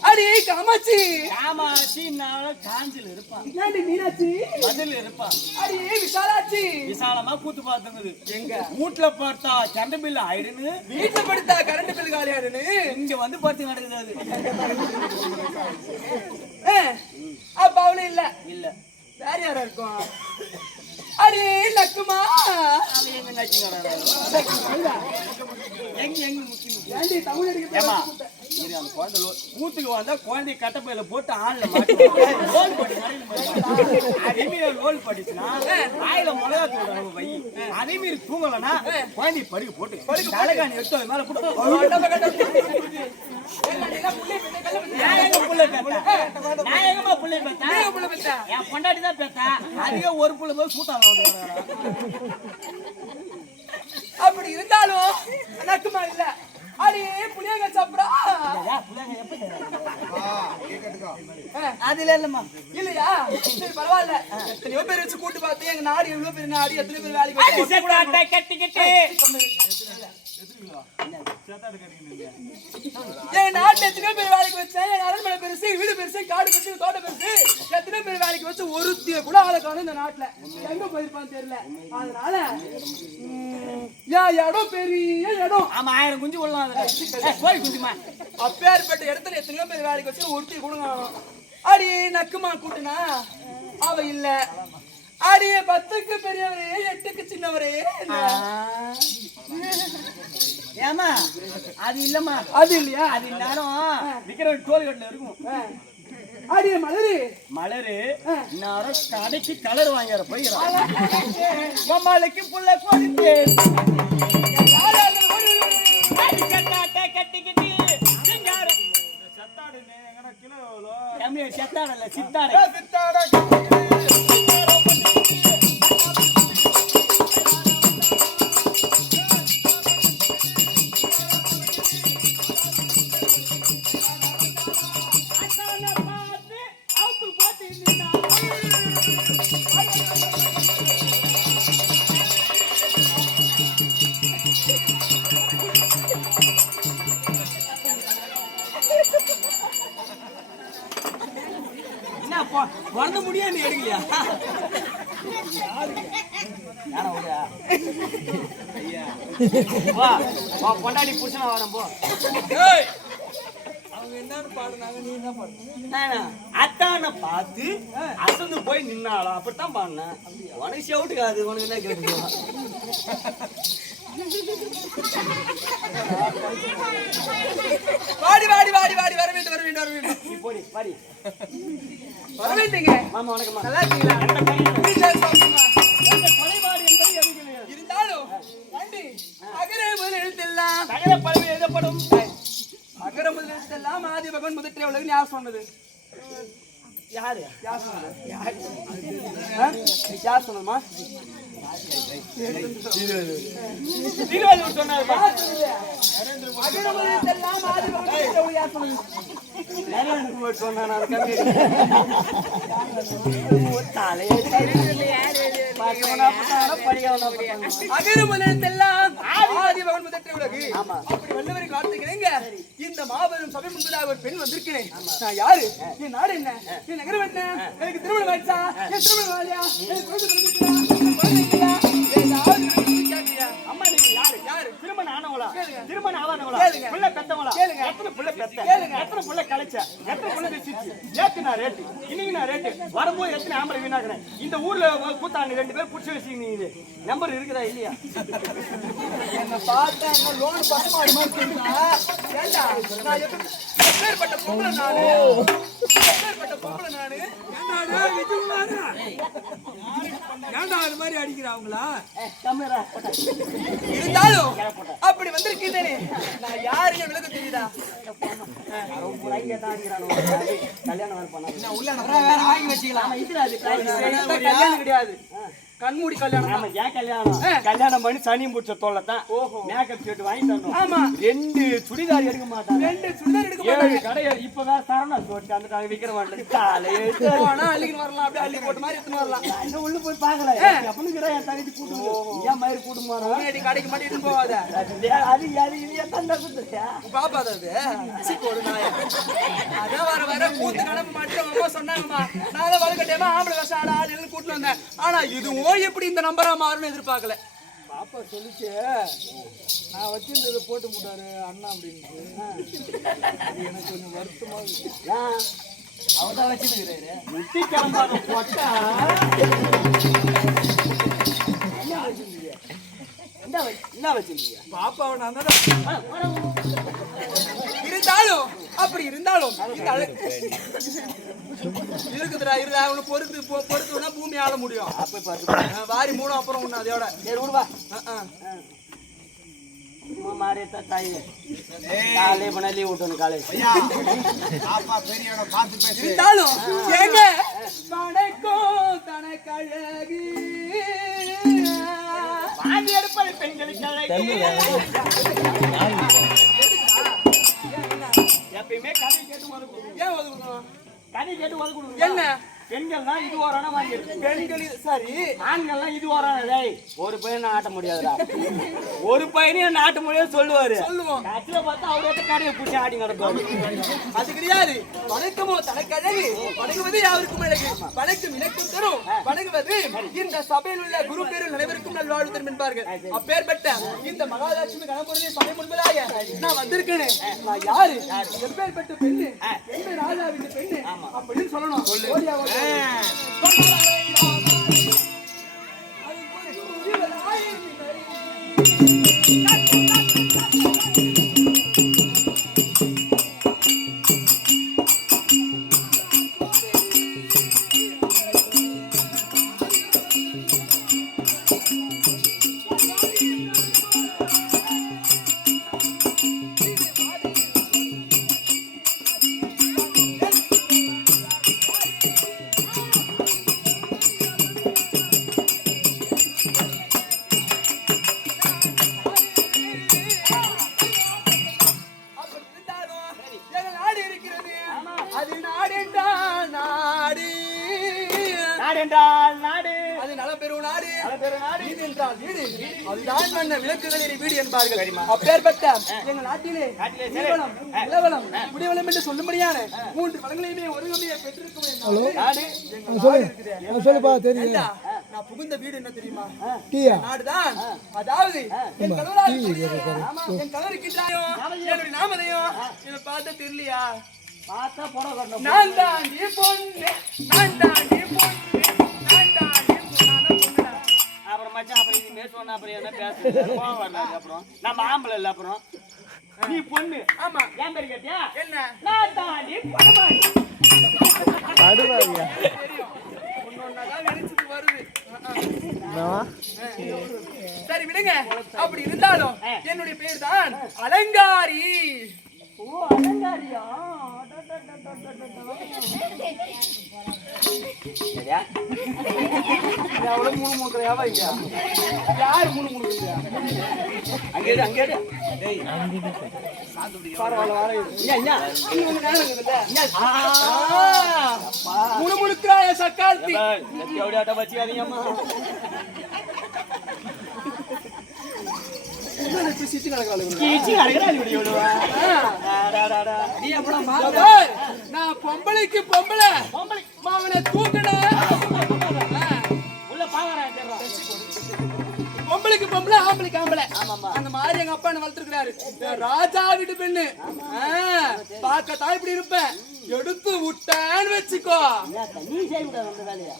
அடி காமாட்சி. காமாட்சி நாள காஞ்சில் இருப்பான். மீனாட்சி. மதில் இருப்பான். அடி விசாலாட்சி. விசாலமா கூத்து பார்த்துங்குது. எங்க வீட்டுல பார்த்தா சண்டை பில்லு ஆயிடுன்னு. வீட்டுல படுத்தா கரண்ட் பில் காலியாடுன்னு இங்க வந்து பார்த்து நடக்குது அது. ஆ, அப்ப அவளும் இல்ல. இல்ல. வேற யாரா இருக்கும்? நக்குமா அவன் எங்க எங்க எங்க முக்கியம்? ஏமா அந்த குழந்தை வந்தா கட்டப்பையில போட்டு ஆள்ல லோல் படி லோல் படிச்சுனா வாயில மிளகா தூள் வை. அதே மாதிரி தூங்கலனா குழந்தை படுக்க போட்டு தலைகாணி எடுத்து அது மேல போட்டு பொண்டாட்டி தான் பெத்தா. அதிக ஒரு புள்ள போய் வந்து அப்படி இருந்தாலும் நக்குமா இல்ல. அடி புளியங்க சாப்பிடா அதுல இல்லம்மா. இல்லையா? சரி பரவாயில்ல. எத்தனையோ பேர் வச்சு கூட்டு பார்த்து எங்க நாடு எவ்வளவு பெரிய நாடு எத்தனை பேர் வேலைக்கு கட்டிக்கிட்டு என் நாட்டு எத்தனையோ பேர் வேலைக்கு வச்சேன் என் அரண்மனை பெருசு வீடு பெருசு காடு பெருசு தோட்டம் பெருசு. எத்தனையோ பேர் வேலைக்கு வச்சு ஒருத்திய கூட ஆளை காணும் இந்த நாட்டுல. எங்க போயிருப்பான்னு தெரியல. அதனால என் இடம் பெரிய இடம் ஆமா ஆயிரம் குஞ்சு கொள்ளலாம் அதுல. கோழி குஞ்சுமா. அப்பேற்பட்ட இடத்துல எத்தனையோ பேர் வேலைக்கு வச்சு ஒருத்தி கூட காணோம். அடி நக்குமா கூட்டுனா? அவ இல்ல. அடியே பத்துக்கு பெரியவரே எட்டுக்கு சின்னவரே. ஏமா அது இல்லம்மா. அது இல்லையா? அது இந்நேரம் விக்கிரவன் டோல்கேட்ல இருக்கும். அடியே மலரு. மலரு. இந்நேரம் கடைக்கு கலர் வாங்கிற போயிடும் மம்மாளுக்கு புள்ள கொடுத்து தம்பி, செத்தாடல்ல சித்தாடை முடியா நீ எடுக்கலையா. வா வா பொண்டாடி புருஷனா வரேன் போ. அவங்க என்னன்னு பாடுனாங்க நீ என்ன பாடு? நானா, அத்தானை பார்த்து அசந்து போய் நின்னாலும் அப்படித்தான் பாடினேன். உனக்கு செவுட்டுக்காது உனக்கு என்ன கேட்டுக்கலாம் வாடி வாடி வாடி வாடி வர வேண்டும் வர வேண்டும் வர வேண்டும். நீ போடி பாடி வர வேண்டுங்க. மாமா வணக்கம்மா நல்லா இருக்கீங்களா? என்பது எதுவும். இருந்தாலும் அகர முதல் எழுத்தெல்லாம். பறவை எழுதப்படும். அகர முதல் எழுத்தெல்லாம் ஆதி பகவான் முதற்றே உலகம் யார் சொன்னது? யாரு யார் சொன்னது ஆ? யார் சொன்னமா திருவள்ளுவர் தலையே பார்க்கவனா பார்த்தானா, படிக்கவனா பார்த்தானா. அகர முதல் எழுத்தெல்லாம் ஆதி பகவான் முதற்றே உலகு அப்படி வார்த்தைகளேங்க இந்த மாபெரும் சபை முன்பதாக ஒரு பெண் வந்திருக்கிறேன். நான் யாரு? என் நாடு என்ன? என் நகரம் என்ன? எனக்கு திருமணம் ஆயிடுச்சா? என் திருமணம் ஆகலையா? எனக்கு குழந்தை ரேட்டு இன்னைக்கு நான் ரேட்டு வரும்போது எத்தனை ஆம்பளை வீணாக்குறேன்? இந்த ஊர்ல கூத்தாண்டு ரெண்டு பேர் புடிச்சு வச்சுக்கிங்க நம்பர் இருக்குதா இல்லையா? என்னை பார்த்தா என்ன லோன் பசமாடு மாதிரி? ஏண்டா, நான் பொம்பளை நானு? எப்பேர்ப்பட்ட பொம்பளை நானு? ஏன்டா அது மாதிரி அடிக்கிறாங்களா தமிழரா இருந்தாலும் அப்படி வந்திருக்கீங்களே நான் யாருன்னு விளக்க தெரியுதா? கல்யாணம் வாங்கி வச்சுக்கலாம். கல்யாணம் கிடையாது. கண்மூடி கல்யாணம். ஆமா ஏன் கல்யாணம்? கல்யாணம் பண்ணி சனி முடிச்ச தொல்லை தான் மேக்கப் செட் வாங்கி தரணும். ஆமா. ரெண்டு சுடிதார் எடுக்க மாட்டாங்க. ரெண்டு சுடிதார் எடுக்க ஏழு கடையார் இப்பதான் சரணா போட்டு அந்த விக்கிற மாட்டேன் காலை போனா அள்ளிக்கின்னு வரலாம். அப்படியே அள்ளி போட்ட மாதிரி எடுத்துன்னு வரலாம். உள்ள போய் பார்க்கல. எப்பனுக்குறா என் தங்கச்சி கூட்டு ஏன் மயிறு கூட்டு போறோம் கடைக்கு மட்டும் இட்டு போகாத. அது அது இது குத்துறியா பாப்பா அது. அதான் கூத்து கணப்பு மட்டும் சொன்னாங்கம்மா. நான் தான் வலுக்கட்டேமா ஆம்பளை வேஷம் ஆட ஆளுன்னு கூட்டு வந்தேன். ஆனா இதுவும் எப்படி இந்த நம்பரா மாறும்னு எதிர்பார்க்கல. பாப்பா சொல்லிச்சு நான் வச்சிருந்ததை போட்டு முட்டாரு அண்ணா அப்படின்ட்டு. அது எனக்கு கொஞ்சம் வருத்தமா இருக்கு. அவதான் வச்சுருக்கிறாரு. முட்டி கிளம்பாத போட்டா. என்ன வச்சு- என்ன வச்சிருக்கீங்க பாப்பாவை நான் தான் இருந்தாலும் அப்படி இருந்தாலும் இருக்குதுடா இருக்குதா உனக்கு பொறுத்து பொறுத்துனா பூமி ஆள முடியும். வாரி மூணும் அப்புறம் ஒண்ணு அதோட. சரி விடுவா மாறி தாய். காலையே பண்ண லீவ் விட்டணும் காலேஜ் இருந்தாலும் ஏங்க? வணக்கம் தனக்கழகு. வாங்கி எடுப்பது பெண்களுக்கு அழகு. எப்பயுமே கதை கேட்டு வந்து கொடுக்கணும். ஏன் ஒதுக்கணும் கதை கேட்டு வந்து கொடுக்கணும். என்ன பெண்கள் தான் இது ஓரான வாங்கி எடுக்கணும். பெண்கள் சரி. ஆண்கள்லாம் இது ஓரான டேய் ஒரு பையனை ஆட்ட முடியாதுடா. ஒரு பையனையும் என்ன ஆட்ட முடியாது சொல்லுவாரு. சொல்லுவோம். கட்சியில பார்த்தா அவரே கடையை பிடிச்சி ஆடி நடப்பாரு. அது கிடையாது. வணக்கமோ தனக்கழகு. வணங்குவது யாருக்கும் அழகு வணக்கம் இலக்கும் தரும். வணங்குவது இந்த சபையில் உள்ள குரு பேரில் அனைவருக்கும் நல்வாழ்வு தரும் என்பார்கள். அப்பேற்பட்ட இந்த மகாலட்சுமி கணபதி சபை முன்பதாக நான் வந்திருக்கேன். நான் யாரு? எப்பேற்பட்ட பெண்ணு? எந்த ராஜாவின் பெண்ணு? அப்படின்னு சொல்லணும். ஓடியா. அப்படி அது நாடு என்றால் நாடு. நாடு என்றால் நாடு. அது நலம் பெறும் நாடு. பெரு நாடு. வீடு என்றால் வீடு. அதுதான் வண்ண விளக்குகளின் வீடு என்பார்கள். அப்பேற்பட்ட எங்கள் நாட்டிலே நீர்வளம், நிலவளம் குடிவளம் என்று சொல்லும்படியான மூன்று வளங்களையுமே ஒருங்கமையை பெற்றிருக்கும் நாடு. சொல்லு. சொல்லுப்பா தெரியும் நான் புகுந்த வீடு என்ன தெரியுமா? டீயா? நாடுதான். அதாவது என் ஆமா, என் கணவர் இருக்கின்றாயோ என்னுடைய நாமதையும் இதை பார்த்த தெரியலையா? பார்த்தா புடவை கட்டணும் நான் தாண்டி பொண்ணு நான் தாண்டி பொண்ணு நான் தாண்டி பொண்ணு. அப்புறம் மச்சான் அப்புறம் இனிமே சொன்னா அப்புறம் என்ன பேசுறது? அப்புறம் நம்ம ஆம்பளை இல்ல அப்புறம். நீ பொண்ணு. ஆமா. ஏன் பேர் கேட்டியா? என்ன? நான் தாண்டி அஹ், அஹ். சரி விடுங்க. அப்படி இருந்தாலும் என்னுடைய பேர் தான் அலங்காரி. ஓ அலங்காரியா? சரியா? நீ அவ்வளவு மூணு மூணுறையாவா இங்க யார் மூணு மூணுறையா அங்கே அங்கே பரவாயில்ல வர சக்கார்த்தி நான் பொம்பளைக்கு பொம்பளை பொம்பளை. மாவனை தூக்கணும் உள்ள பாக்குறேன் பொம்பளைக்கு பொம்பளை ஆம்பளைக்கு ஆம்பளை ஆமாம்மா. அந்த மாதிரி எங்க அப்பா என்ன வளர்த்துருக்காரு ராஜா வீட்டு பெண்ணு பார்க்கத்தான் இப்படி இருப்பேன் எடுத்து விட்டான்னு வச்சுக்கோ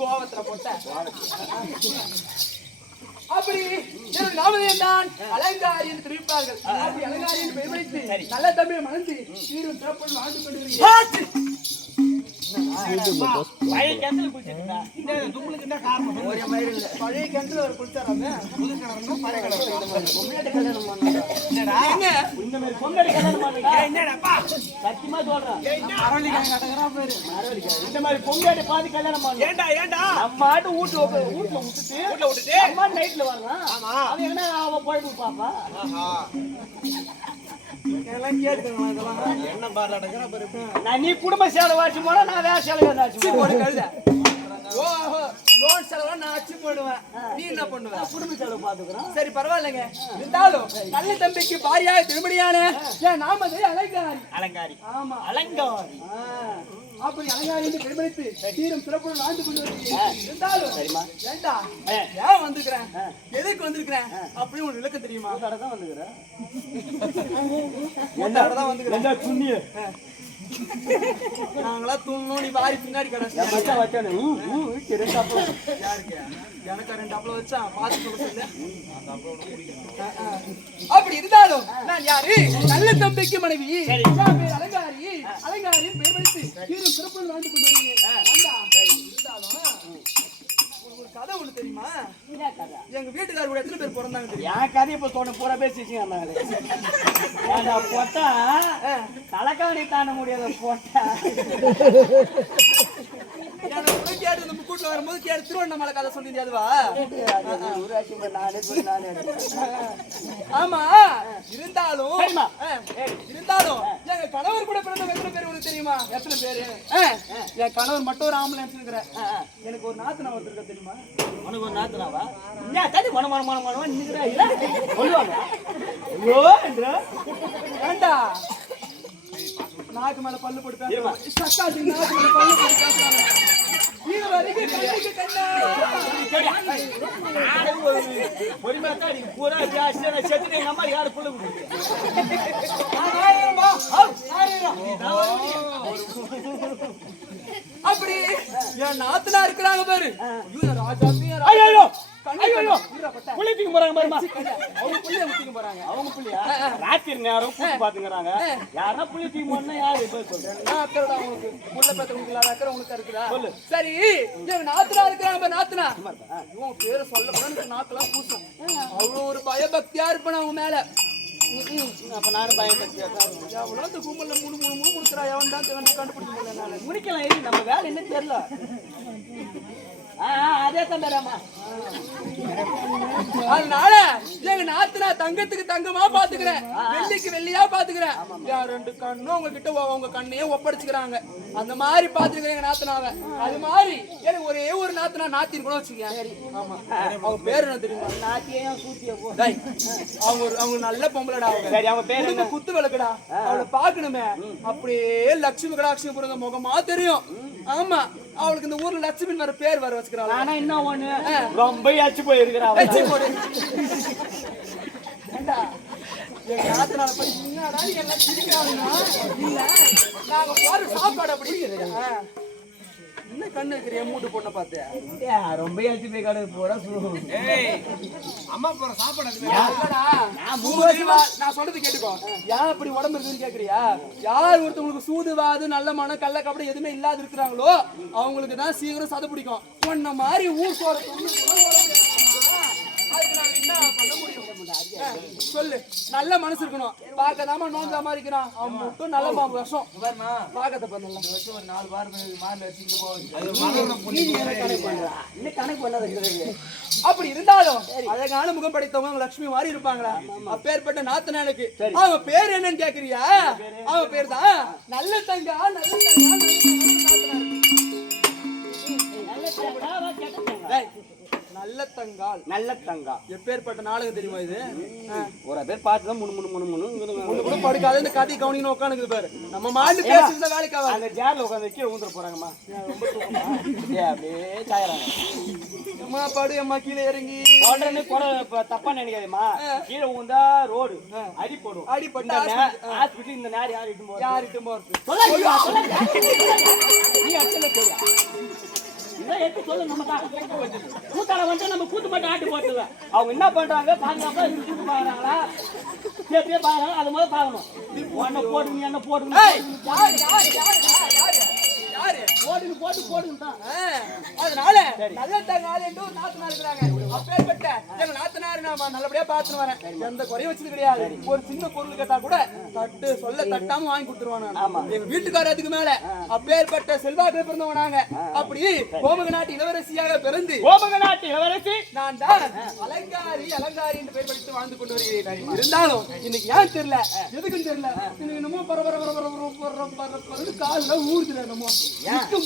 கோவத்துல போட்ட அப்படி என்னுடைய நாமதே தான் அலங்காரி என்று தெரிவிப்பார்கள் அப்படி அலங்காரி என்று பெயர் வைத்து நல்ல தமிழ் மணந்து சீரும் சிறப்பும் வாழ்ந்து கொண்டிருக்கிறேன் பழைய கிணத்துல குளிச்சிருக்கா? இந்த தும்முனுக்கு என்ன காரணம்? ஒரே மயிர் இல்ல. பழைய கிணத்துல ஒரு குளிச்சாராமே புது கிணறுனா பழைய கிணறு பொம்மையாட்ட கல்யாணம் பண்ணணும். ஏங்க இந்த மாதிரி பொங்கல் கல்யாணம் பண்ணுடா. சத்தியமா சொல்றேன். பேரு அரவலிக்காய். இந்த மாதிரி பொங்கலை பார்த்து கல்யாணம் பண்ணணும். ஏண்டா ஏண்டா நம்ம ஆட்டு வீட்டுல வீட்டுல விட்டுட்டு வீட்டுல விட்டுட்டு அம்மா நைட்ல வரலாம் அவன் என்ன அவன் பொழுது பாப்பா என்ன பாரு நான் நீ குடும்ப சேலை வாட்சி போனா நான் வேற சேலை வாட்சி ஒரு கழுத. லோன் செலவெல்லாம் நான் அச்சு போடுவேன். நீ என்ன பண்ணுவ? குடும்ப செலவு சரி பரவாயில்லைங்க. இருந்தாலும் நல்ல தம்பிக்கு பாரியாக திருமணியான. என் நாமதே அலைகாரி அலங்காரி. ஆமா. அலங்காரி. அப்படி அலங்காரி என்று பெருமைத்து சீரும் சிறப்புடன் வாழ்ந்து கொண்டு வருகிறேன். இருந்தாலும் ஏண்டா? ஏன் வந்திருக்கிறேன்? எதுக்கு வந்திருக்கிறேன்? அப்படின்னு உனக்கு விளக்கம் தெரியுமா? தான் வந்துக்கிறேன் உன்னோட தான் வந்துக்கிறேன் என்ன நாங்களா தூங்கணும் நீ வாரி பின்னாடி எனக்கு அப்படி இருந்தாலும் நான் யாரு? நல்ல தம்பிக்கு மனைவி. அலங்காரி. அலங்காரியின் பெயர் வைத்து சிறப்பு வாழ்ந்து கொண்டு வருகிறேன். கதை ஒண்ணு தெரியுமா? எங்க வீட்டுக்காரர் கூட எத்தனை பேர் பிறந்தாங்க தெரியும்? என் கதையை இப்ப சொன்ன பூரா பேசிச்சு இருந்தாங்களே ஏன்டா போட்டா? தலைக்காணி தாண்ட முடியாத போட்டா. கேட்டு நம்ம கூட்டில் வரும்போது கேட்டு திருவண்ணாமலை கதை சொல்லியிருந்தே அதுவா. ஆமா இருந்தாலும் இருந்தாலும் எங்க கணவர் கூட பிறந்த எத்தனை பேர் உனக்கு தெரியுமா எத்தனை பேரு என் கணவர் மட்டும் ஒரு ஆம்புலன்ஸ் இருக்கிறேன் எனக்கு ஒரு நாத்து நான் ஒருத்தருக்க தெரியுமா உனக்கு ஒரு நாத்துனாவா என்ன தண்ணி மன மன மன மனமா நிக்கிறா இல்ல சொல்லுவாங்க ஐயோ என்ற ஏண்டா நாக்கு மேல பல்லு போட்டு பேசுறாங்க. சக்காசி நாக்கு மேல பல்லு போட்டு பேசுறாங்க. இது வரைக்கும் கண்ணுக்கு கண்ணா. பொறுமையா தான் நீங்க பூரா ஜாஸ்தியா நான் செத்துட்டு எங்க அம்மா யாரு புள்ள அப்படி என் நாத்தனா இருக்கிறாங்க பாரு. ஐயோ, ராஜாத்தையும் ஐயோ. புள்ளிக்கு போறாங்க பாருமா அவங்க புள்ளைய முத்திக்க போறாங்க. அவங்க புள்ளியா? ராத்திரி நேரம் கூட்டு பாத்துங்கறாங்க. யாரா புள்ளி போனா யாரு இப்ப சொல்றேன் அக்கறைடா உங்களுக்கு? புள்ள இல்லாத அக்கறை உனக்கு இருக்குதா? சரி எங்க நாத்தனா இருக்கிறாங்க பாரு, நாத்தனா? இவன் பேரை சொல்ல கூட எனக்கு நாக்கெல்லாம் கூசும் அவ்வளவு ஒரு பயபக்தியா இருப்பேன் அவங்க மேல. அப்ப நானும் பயன்படுத்தி எவ்வளவு இந்த கும்பல்ல முணு முணு முணு முணுக்கிறா எவன் தான் கண்டுபிடிக்க முடியல. முடிக்கலாம் நம்ம வேலை என்ன தெரியல. அதே தம்பராமா அதனால எங்க நாத்தனா தங்கத்துக்கு தங்கமா பாத்துக்கிறேன். வெள்ளிக்கு வெள்ளியா பாத்துக்கிறேன். என் ரெண்டு கண்ணும் உங்ககிட்ட உங்க கண்ணையே ஒப்படைச்சுக்கிறாங்க. அந்த மாதிரி பாத்துக்கிறேன் எங்க நாத்தனாவை. அது மாதிரி எனக்கு ஒரே ஒரு நாத்தனா நாத்தின்னு கூட வச்சுக்கேன் ஆமா. அவங்க பேர் என்ன தெரியுமா? நாட்டியும் சூத்திய போ. அவங்க நல்ல பொம்பளைடா அவங்க. சரி அவங்க பேர் குடும்ப குத்து விளக்குடா. அவளை பாக்கணுமே அப்படியே லட்சுமி கடாட்சி பிறந்த முகமா தெரியும். ஆமா. அவளுக்கு இந்த ஊர்ல லட்சுமி வர பேர் வர வச்சுக்கிறாள். ஆனா என்ன ஒண்ணு ரொம்ப அச்சு போயிருக்கிறா என்னடா நீ எல்லாம் சிரிக்கிறாங்கன்னா, இல்ல, நாங்க போற சாப்பாடு அப்படி. என்ன கண்ணு மூட்டு பொண்ணை ரொம்ப போய் கடை சொல்லுவோம் அம்மா போற சாப்பாடு நான் சொல்றது கேட்டுக்கோ. ஏன் இப்படி உடம்பு இருக்குன்னு கேக்குறியா? யார் ஒருத்தவங்களுக்கு சூதுவாது நல்ல மனம் கள்ள கபடி எதுவுமே இல்லாத இருக்கிறாங்களோ அவங்களுக்கு தான் சீக்கிரம் சதை பிடிக்கும். உன்ன மாதிரி ஊர் சோற துண்ணு கூட ஓட முடியாதும்மா. அதுக்கு நாங்க என்ன பண்ண முடியும் ஆ, சொல்லு. நல்ல மனசு இருக்கணும். பார்க்கதாம நோஞ்சா மாதிரி இருக்கிறான் அவன் மட்டும் நல்ல பாம்பு விஷம். பார்க்கத்த பண்ணல ஒரு நாலு வாரம் மார்ல வச்சுட்டு போ. இன்னும் கணக்கு பண்ணாத அப்படி இருந்தாலும் அழகான முகம் படைத்தவங்க லட்சுமி மாதிரி இருப்பாங்களா? அப்பேற்பட்ட நாத்தனானுக்கு அவங்க பேர் என்னன்னு கேக்குறியா? அவங்க பேர் தான் நல்ல தங்கா நல்ல தங்கா நல்ல தங்கா நல்ல தங்கால் நல்ல தங்கா எப்பேற்பட்ட நாடகம் தெரியுமா இது. ஒரு பேர் பார்த்துதான் முணு முணு முணு கூட படுக்காத இந்த கதை கவனிக்கணும் உட்காந்துக்குது பாரு. நம்ம மாட்டு பேசுறத வேலைக்கு ஆகாது அந்த சேர்ல உட்காந்து கீழே ஊந்துட போறாங்கம்மா. அப்படியே சாயறாங்க. அம்மா படு அம்மா கீழே இறங்கி. உடனே கூட இப்ப தப்பா நினைக்காதேம்மா. கீழே ஊந்தா ரோடு. அடி போடும். நே- ஹாஸ்பிட்டல் இந்த நேரம் யார் இட்டு போறது? யாருக்கிட்ட போறது? சொல்லாதீங்க, சொல்லாதீங்க. நீ தெரியா இதான் எடுத்து சொல்லு நம்ம தான் கூத்தால வந்து நம்ம கூத்து மட்டும் ஆட்டு போட்டுல அவங்க என்ன பண்றாங்க பாதுகாப்பா இருந்து பாக்குறாங்களா? சேர்த்தே பாக்குறாங்க அது மாதிரி பார்க்கணும். என்ன போடுங்க என்ன போடுங்க அப்படின்னு போட்டு போடுங்கதான் அதனால நல்ல தங்கால் என்று ஒரு நாத்தனார் இருக்கிறாங்க. அப்பேற்பட்ட எங்க நாத்தனார் நாம நல்லபடியா பாத்துட்டு வரேன். எந்த குறையும் வச்சது கிடையாது. ஒரு சின்ன பொருள் கேட்டா கூட தட்டு சொல்ல தட்டாம வாங்கி கொடுத்துருவாங்க எங்க வீட்டுக்காரர் அதுக்கு மேல அப்பேற்பட்ட செல்வாக்கு பிறந்தவங்க அப்படி கோமக நாட்டு இளவரசியாக பிறந்து கோமக நாட்டு இளவரசி? நான் தான் அலங்காரி அலங்காரி என்று பெயர் படித்து வாழ்ந்து கொண்டு வருகிறேன். இருந்தாலும் இன்னைக்கு ஏன் தெரியல? எதுக்கும் தெரியல? இன்னைக்கு என்னமோ பரபர பரபர பரபர பரபர காலில் ஊறுதுல என்னமோ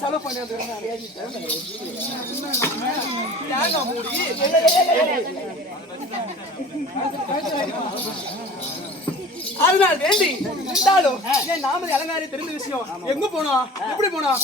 செலவு பண்ணி அதனால் வேண்டி இருந்தாலும் என் நாமதி அலங்காரி தெரிஞ்ச விஷயம். எங்க போனோம்? எப்படி போனோம்.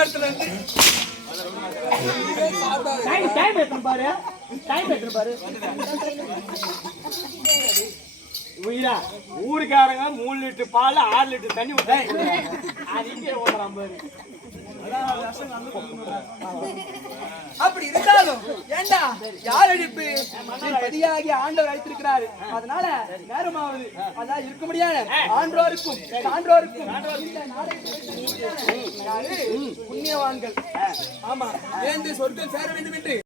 இந்நேரத்துல இருந்து டைம் டைம் எத்தனை பாரு. டைம் எத்தனை பாரு. உயிரா? ஊருக்காரங்க மூணு லிட்டர் பால் ஆறு லிட்டர் தண்ணி விட்டாங்க அது இங்கே ஓடுறான் பாரு. அப்படி இருந்தாலும் ஏண்டா? யார் அடிப்பு? பதியாகி ஆண்டவர் அழைத்திருக்கிறாரு. அதனால நேரமாவது அதான் இருக்க முடியாது. ஆண்டோருக்கும் ஆண்டோருக்கும் புண்ணியவான்கள். ஆமா. வேண்டு சொர்க்கம் சேர வேண்டும் என்று